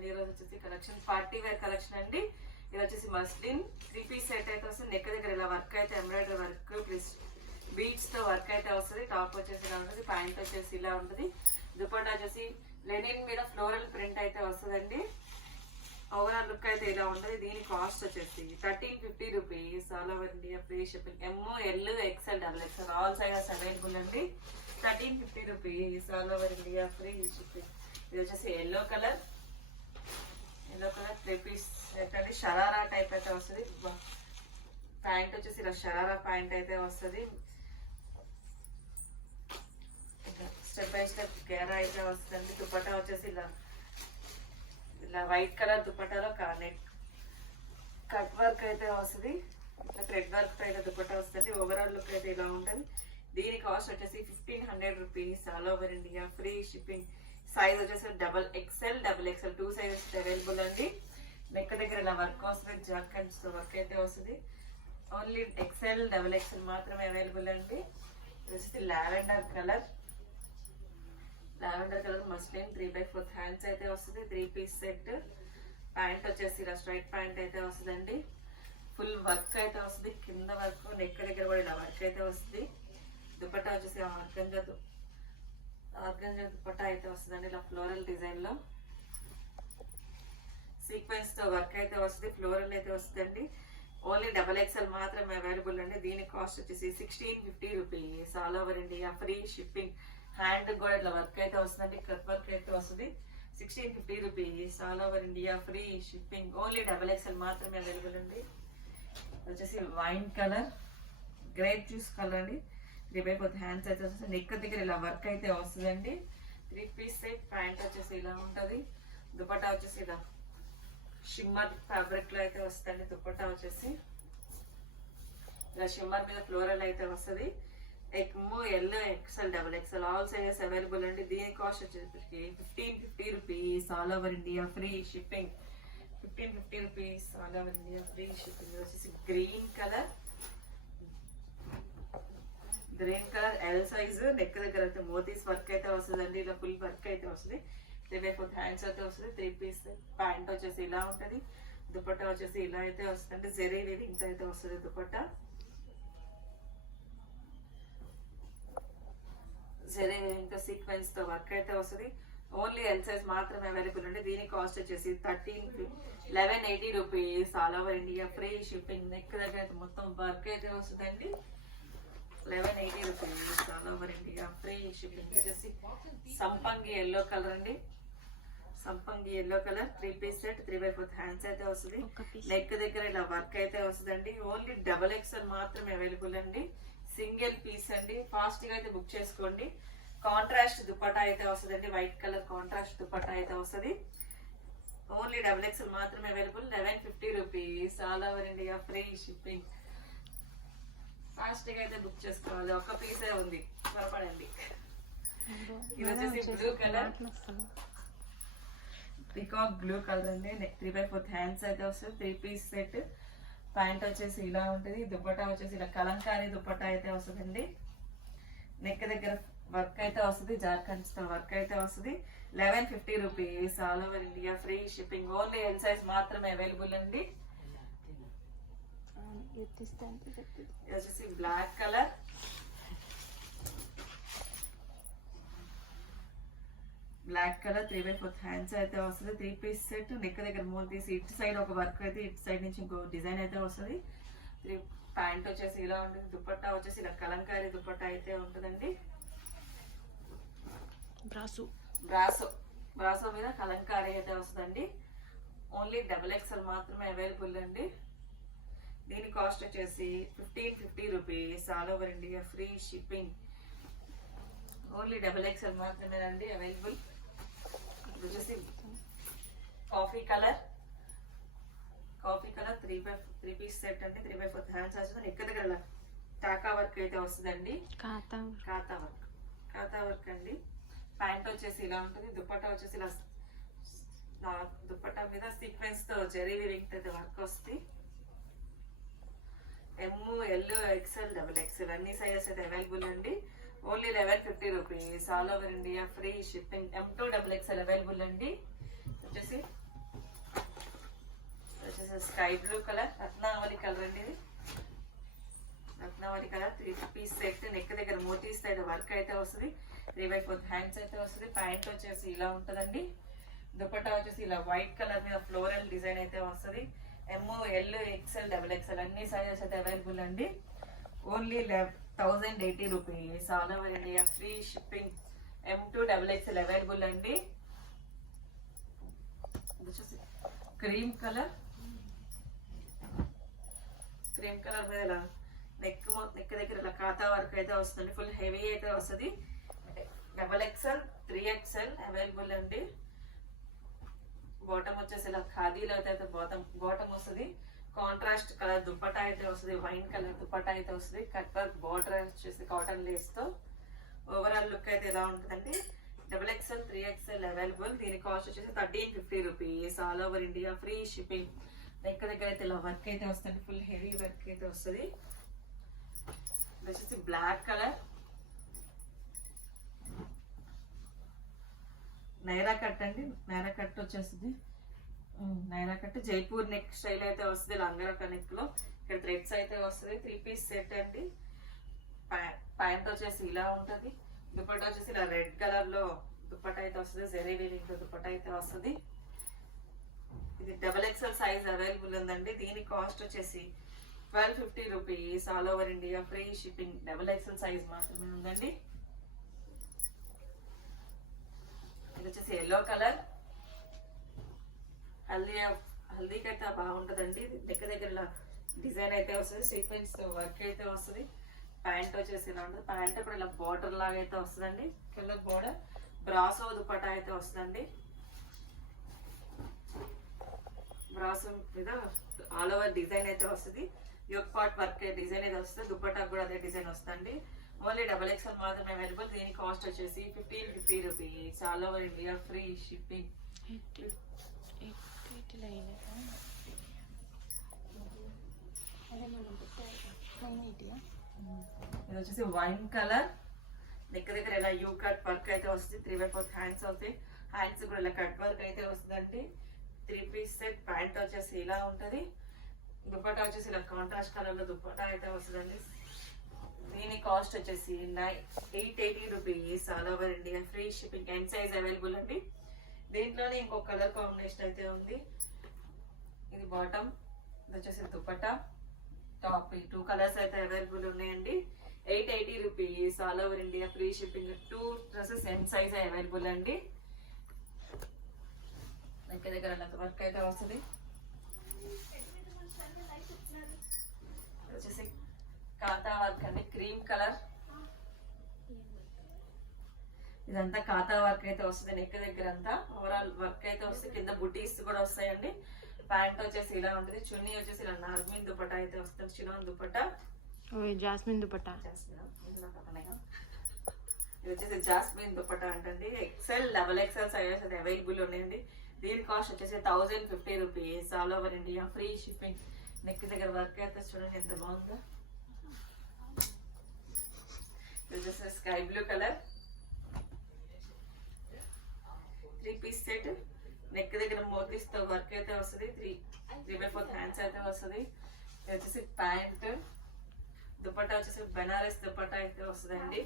అండి. ఈరోజు వచ్చేసి కలెక్షన్ పార్టీ వేర్ కలెక్షన్ అండి. ఇది వచ్చేసి మస్లిన్ 3-piece సెట్ అయితే వస్తుంది. నెక్ దగ్గర ఇలా వర్క్ అయితే ఎంబ్రాయిడరీ వర్క్ ప్లస్ బీడ్స్ తో వర్క్ అయితే వస్తుంది. టాప్ వచ్చేసి ఇలా ఉంటుంది, ప్యాంట్ వచ్చేసి ఇలా ఉంటుంది. దుపట్టా వచ్చేసి లెనిన్ మీద ఫ్లోరల్ ప్రింట్ అయితే వస్తుందండి. ఓవరాల్ లుక్ అయితే ఇలా ఉంటుంది. దీని కాస్ట్ వచ్చేసి 1350 rupees. All over India free shipping. ML XL XXL all sizes available అండి. 1350 rupees. All over India free shipping. ఇది వచ్చేసి ఎల్లో కలర్ 3-piece సెట్ అండి. షరారా టైప్ అయితే వస్తుంది. ప్యాంట్ వచ్చేసి ఇలా షరారా ప్యాంట్ అయితే వస్తుంది. స్టెప్ బై స్టెప్ గేరా అయితే వస్తుంది. దుపట్టా వచ్చేసి ఇలా వైట్ కలర్ దుపట్టాలో నెక్ కట్ వర్క్ అయితే వస్తుంది. ఇట్లా థ్రెడ్ వర్క్ అయితే దుపట్టా వస్తుంది. ఓవరాల్ లుక్ అయితే ఇలా ఉంటుంది. దీని కాస్ట్ వచ్చేసి 1500 rupees. All over India free shipping. Size వచ్చేసి XL XXL 2 సైజెస్ అవైలబుల్ అండి. నెక్ దగ్గర ఇలా వర్క్ వస్తుంది, జాకెట్స్ వర్క్ అయితే వస్తుంది. ఓన్లీ XL XXL మాత్రమే అవైలబుల్ అండి. ఇది వచ్చేసి లావెండర్ కలర్ మస్లిన్ 3/4 హ్యాండ్స్ అయితే వస్తుంది. 3-piece set. ప్యాంట్ వచ్చేసి ఇలా స్ట్రైట్ ప్యాంట్ అయితే వస్తుందండి. ఫుల్ వర్క్ అయితే వస్తుంది. కింద వర్క్ నెక్ దగ్గర కూడా ఇలా వర్క్ అయితే వస్తుంది. దుపట్టా వచ్చేసి ఆర్గంజా దుపట్టా అయితే వస్తుందండి. ఇలా ఫ్లోరల్ డిజైన్ లో సీక్వెన్స్ తో వర్క్ అయితే వస్తుంది. ఫ్లోరల్ అయితే వస్తుందండి. ఓన్లీ XXL మాత్రమే అవైలబుల్ అండి. దీని కాస్ట్ వచ్చేసి 1650 rupees. All over India free shipping. Hand కూడా ఇట్లా వర్క్ అయితే వస్తుందండి. కట్ వర్క్ అయితే వస్తుంది. 1650 rupees. All over India free shipping. Only XXL మాత్రమే అవైలబుల్ అండి. వచ్చేసి wine colour grape juice colour అండి. 3/4 హ్యాండ్స్ అయితే వస్తుంది. నెక్ దగ్గర ఇలా వర్క్ అయితే వస్తుందండి. 3-piece set. ప్యాంట్ వచ్చేసి ఇలా ఉంటుంది. దుపట్టా వచ్చేసి ఇలా షిమ్మర్ ఫ్యాబ్రిక్ లో అయితే వస్తుంది. దుపట్టా వచ్చేసి ఇలా షిమ్మర్ మీద ఫ్లోరల్ అయితే వస్తుంది. ML XL XXL all sizes available అండి. దీని కాస్ట్ వచ్చేసి 1550 rupees. All over India free shipping. 1550 rupees. All over India free shipping. వచ్చేసి green colour L size. Neck దగ్గర అయితే మోతీస్ వర్క్ అయితే వస్తుందండి. ఇలా ఫుల్ వర్క్ అయితే వస్తుంది. 3/4 హ్యాండ్స్ అయితే వస్తుంది. 3-piece ప్యాంట్ వచ్చేసి ఇలా ఉంటుంది. దుపట్టా వచ్చేసి ఇలా అయితే వస్తుంది. జెరీ వీవింగ్ అయితే వస్తుంది దుపట్టా. జెరీ వీవింగ్ తో సీక్వెన్స్ తో వర్క్ అయితే వస్తుంది. ఓన్లీ ఎల్ సైజ్ మాత్రమే అవైలబుల్ అండి. దీని కాస్ట్ వచ్చేసి 1180 rupees. All over India free shipping. Neck దగ్గర అయితే మొత్తం వర్క్ అయితే వస్తుందండి. 1180 rupees. All over India free shipping. వచ్చేసి సంపంగి ఎల్లో కలర్ అండి. సంపంగి yellow colour 3-piece set. 3/4 hands అయితే వస్తుంది. నెక్ దగ్గర ఇలా వర్క్ అయితే వస్తుందండి. ఓన్లీ XXL మాత్రమే అవైలబుల్ అండి. సింగిల్ పీస్ అండి. ఫాస్ట్ గా అయితే బుక్ చేసుకోండి. కాంట్రాస్ట్ దుపట్టా అయితే వస్తుందండి. వైట్ కలర్ కాంట్రాస్ట్ దుపట్టా అయితే వస్తుంది. ఓన్లీ XXL మాత్రమే available. 1150 rupees. All over India free shipping. Fast గా అయితే బుక్ చేసుకోవాలి. ఒక్క పీసే ఉంది, త్వరపడండి. ఇది వచ్చేసి blue colour peacock blue colour అండి. 3/4 హ్యాండ్స్ అయితే వస్తుంది. 3-piece set. ప్యాంట్ వచ్చేసి ఇలా ఉంటుంది. దుపట్టా వచ్చేసి ఇలా కలంకారీ దుపట్టా అయితే వస్తుందండి. నెక్ దగ్గర వర్క్ అయితే వస్తుంది. జార్ఖండ్స్ తో వర్క్ అయితే వస్తుంది. 1150 rupees. All over India free shipping. Only L size మాత్రమే అవైలబుల్ అండి. వచ్చేసి black colour black colour 3/4 hands అయితే వస్తుంది. 3-piece set. నెక్ దగ్గర మూల తీసి ఇటు సైడ్ ఒక వర్క్ అయితే, ఇటు సైడ్ నుంచి ఇంకో డిజైన్ అయితే వస్తుంది. ప్యాంట్ వచ్చేసి ఇలా ఉంటుంది. దుపట్టా వచ్చేసి ఇలా కలంకారీ దుపట్టా అయితే ఉంటుందండి. బ్రాసో మీద కలంకారీ అయితే వస్తుందండి. ఓన్లీ XXL మాత్రమే అవైలబుల్ అండి. దీని కాస్ట్ వచ్చేసి 1550 rupees. All over India free shipping. Only XXL మాత్రమే అండి అవైలబుల్. వచ్చేసి కాఫీ కలర్ 3-piece సెట్ అండి. 3/4 హ్యాండ్స్ వస్తుంది. నెక్ దగ్గర టాకా వర్క్ అయితే వస్తుందండి. ఖాతా వర్క్ అండి. ప్యాంట్ వచ్చేసి ఇలా ఉంటుంది. దుపట్టా వచ్చేసి ఇలా దుపట్టా మీద సీక్వెన్స్ తో జెరీ వీవింగ్ అయితే వర్క్ వస్తుంది. ML XL XXL అన్ని సైజెస్ అయితే అవైలబుల్ అండి. Only 1150 rupees. All over India free shipping. M2 XXL available అండి. వచ్చేసి స్కై బ్లూ కలర్, రత్నావళి కలర్ అండి ఇది. రత్నావళి కలర్ 3 పీస్ సెట్. నెక్ దగ్గర మోతీస్ సైడ్ వర్క్ అయితే వస్తుంది. 3/4 హ్యాండ్స్ అయితే వస్తుంది. ప్యాంట్ వచ్చేసి ఇలా ఉంటుందండి. దుపట్టా వచ్చేసి ఇలా వైట్ కలర్ మీద ఫ్లోరల్ డిజైన్ అయితే వస్తుంది. ML XL XXL అన్ని సైజెస్ అయితే అవైలబుల్ అండి. Only 1080 rupees. All over India free shipping. M to XXL available అండి. క్రీమ్ కలర్ మీద ఇలా నెక్ దగ్గర ఇలా ఖాతా వర్క్ అయితే వస్తుంది. ఫుల్ హెవీ అయితే వస్తుంది. XXL 3XL అవైలబుల్ అండి. బాటమ్ వచ్చేసి ఇలా ఖాదీలో అయితే బాటమ్ వస్తుంది. కాంట్రాస్ట్ కలర్ దుపట్టా అయితే వస్తుంది. వైన్ కలర్ దుపట్టా అయితే వస్తుంది. కట్ వర్క్ బార్డర్ వచ్చేసి కాటన్ లేస్ తో. ఓవరాల్ లుక్ అయితే ఎలా ఉంటుందండి. XXL 3XL available. దీని కాస్ట్ వచ్చేసి 1350 rupees. All over India free shipping. Neck దగ్గర అయితే ఇలా వర్క్ అయితే వస్తుంది. ఫుల్ హెవీ వర్క్ అయితే వస్తుంది. వచ్చేసి బ్లాక్ కలర్ నైరా కట్ అండి. నైరా కట్ వచ్చేస్తుంది. Naira cut Jaipur neck style అయితే వస్తుంది. లంగరక నెక్ లో ఇక్కడ థ్రెడ్స్ అయితే వస్తుంది. 3 పీస్ సెట్ అండి. ప్యాంట్ వచ్చేసి ఇలా ఉంటుంది. దుపట్టా వచ్చేసి ఇలా రెడ్ కలర్ లో దుపట్టా అయితే వస్తుంది. జెరీ వీవింగ్ దుపట్టా అయితే వస్తుంది. ఇది XXL సైజ్ అవైలబుల్ ఉందండి. దీని కాస్ట్ వచ్చేసి 1250 rupees. All over India free shipping. XXL size మాత్రమే ఉందండి. ఇది వచ్చేసి ఎల్లో కలర్. హల్దీకి అయితే బాగుంటుందండి. దగ్గర డిజైన్ అయితే వస్తుంది. సీక్వెన్స్ వర్క్ అయితే వస్తుంది. ప్యాంట్ వచ్చేసి ఇలా ఉంటుంది. ప్యాంట్ కూడా ఇలా బార్డర్ లాగా అయితే వస్తుందండి. కింద బోర్డర్ బ్రాసో దుపట్టా అయితే వస్తుందండి. బ్రాసో మీద ఆల్ ఓవర్ డిజైన్ అయితే వస్తుంది. యోక్ పార్ట్ వర్క్ డిజైన్ అయితే వస్తుంది. దుపట్టా కూడా అదే డిజైన్ వస్తుంది. ఓన్లీ XXL మాత్రమే అవైలబుల్. దీని కాస్ట్ వచ్చేసి 1550 rupees. All over India free shipping. ఇది వచ్చేసి వైన్ కలర్. నెక్ దగ్గర ఇలా యూ కట్ వర్క్ అయితే వస్తుంది. 3/4 హ్యాండ్స్ అవుతాయి. హ్యాండ్స్ కూడా ఇలా కట్ వర్క్ అయితే వస్తుందండి. 3 పీస్ సెట్. ప్యాంట్ వచ్చేసి ఇలా ఉంటుంది. దుపట్టా వచ్చేసి ఇలా కాంట్రాస్ట్ కలర్ లో దుపట్టా అయితే వస్తుందండి. దీని కాస్ట్ వచ్చేసి 880 rupees. All over India free shipping. M size available అండి. దీంట్లోనే ఇంకొక కలర్ కాంబినేషన్ అయితే ఉంది. ఇది బాటమ్. ఇది వచ్చేసి దుపట్టా. టాప్. ఈ 2 కలర్స్ అయితే అవైలబుల్ ఉన్నాయండి. 880 rupees. All over India free shipping. 2 dresses M size available అండి. దగ్గర వర్క్ అయితే వస్తుంది. వచ్చేసి కాతా వర్క్ అండి. Cream colour. ఇదంతా కాతా వర్క్ అయితే వస్తుంది. నెక్ దగ్గర అంతా ఓవరాల్ వర్క్ అయితే వస్తుంది. కింద బుటీస్ కూడా వస్తాయండి. ప్యాంట్ వచ్చేసి ఇలా ఉంటుంది. చున్నీ వచ్చేసి ఇలా నాజ్మిన్ దుపట్టా అయితే వస్తుంది. చిన్న దుపట్టా. జాస్మిన్ దుపట్టా. ఇది వచ్చేసి జాస్మిన్ దుపట్టా అంటండి. XL XXL సైజెస్ అయితే అవైలబుల్ ఉన్నాయండి. దీని కాస్ట్ వచ్చేసి 1050 rupees. All over India free shipping. Neck దగ్గర వర్క్ అయితే చూడండి ఎంత బాగుందో. ఇది వచ్చేసి sky blue colour. 3 piece set. Neck దగ్గర మోతీస్ తో వర్క్ అయితే వస్తుంది. 3/4 హ్యాండ్స్ అయితే వస్తుంది. ఇది వచ్చేసి ప్యాంట్. దుపట్టా వచ్చేసి బెనారస్ దుపట్టా అయితే వస్తుందండి.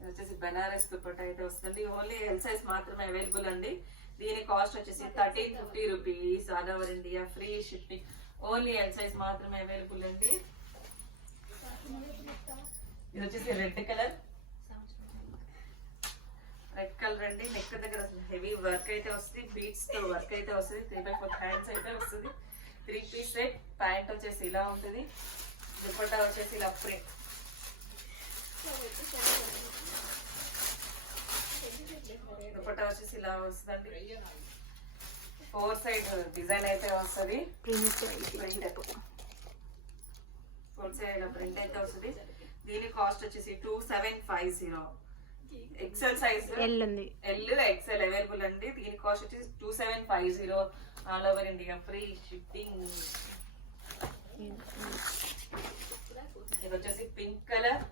ఇది వచ్చేసి బెనారస్ దుపట్టా అయితే వస్తుంది. ఓన్లీ L సైజ్ మాత్రమే అవైలబుల్ అండి. దీని కాస్ట్ వచ్చేసి 1350 rupees. All over India free shipping. Only L size మాత్రమే అవైలబుల్ అండి. ఇది వచ్చేసి రెడ్ కలర్. రెడ్ కలర్ అండి. నెక్ దగ్గర హెవీ వర్క్ అయితే వస్తుంది. బీట్స్ తో వర్క్ అయితే వస్తుంది. 3/4 హ్యాండ్స్ అయితే వస్తుంది. 3 పీస్ సెట్. ప్యాంట్ వచ్చేసి ఇలా ఉంటుంది. దుపట్టా వచ్చేసి ఇలా ప్రింట్. దుపట్టా వచ్చేసి ఇలా వస్తుందండి. 4 సైడ్ డిజైన్ అయితే వస్తుంది. 4 సైడ్ ప్రింట్ అయితే వస్తుంది. దీని కాస్ట్ వచ్చేసి 2750. XL size. L XL available అండి. దీని కాస్ట్ వచ్చేసి 2750. All over India free shipping. ఇది వచ్చేసి పింక్ కలర్.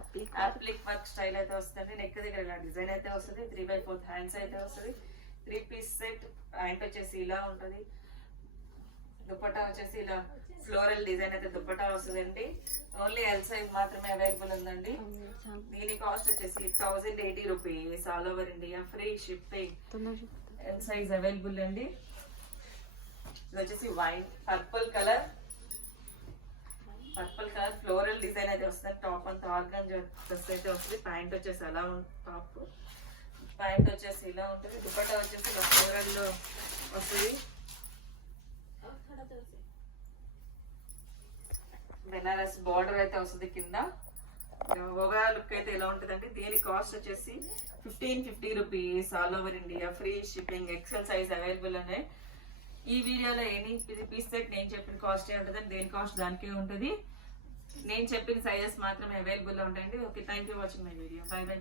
అప్లిక్ వర్క్ స్టైల్ అయితే వస్తుంది. నెక్ దగ్గర ఇలా డిజైన్ అయితే వస్తుంది. 3/4 హ్యాండ్స్ అయితే వస్తుంది. 3 పీస్ సెట్. ప్యాంట్ వచ్చేసి ఇలా ఉంటుంది. దుపట్టా వచ్చేసి ఇలా ఫ్లోరల్ డిజైన్ అయితే దుపట్టా వస్తుందండి. ఓన్లీ ఎల్ సైజ్ మాత్రమే అవైలబుల్ ఉందండి. దీని కాస్ట్ వచ్చేసి 1080 rupees. All over India free shipping. L size available అండి. ఇది వచ్చేసి wine purple colour floral design అయితే వస్తుంది. టాప్ అంతా ఆర్గాంజా డ్రెస్ అయితే వస్తుంది. ప్యాంట్ వచ్చేసి అలా టాప్ ప్యాంట్ వచ్చేసి ఇలా ఉంటుంది. దుపట్టా వచ్చేసి ఇలా ఫ్లోరల్ లో వస్తుంది. బెనారస్ బార్డర్ అయితే వస్తుంది కింద. ఓవరాల్ లుక్ అయితే ఎలా ఉంటుందండి. దీని కాస్ట్ వచ్చేసి 1550 rupees. All over India free shipping. XL size available ఉన్నాయి. ఈ వీడియోలో ఎనీ పీస్ సెట్ నేను చెప్పిన కాస్ట్ ఉంటుందండి. దేని కాస్ట్ దానికే ఉంటుంది. నేను చెప్పిన సైజెస్ మాత్రమే అవైలబుల్ ఉంటాయండి. Okay, thank you watching my video. By by.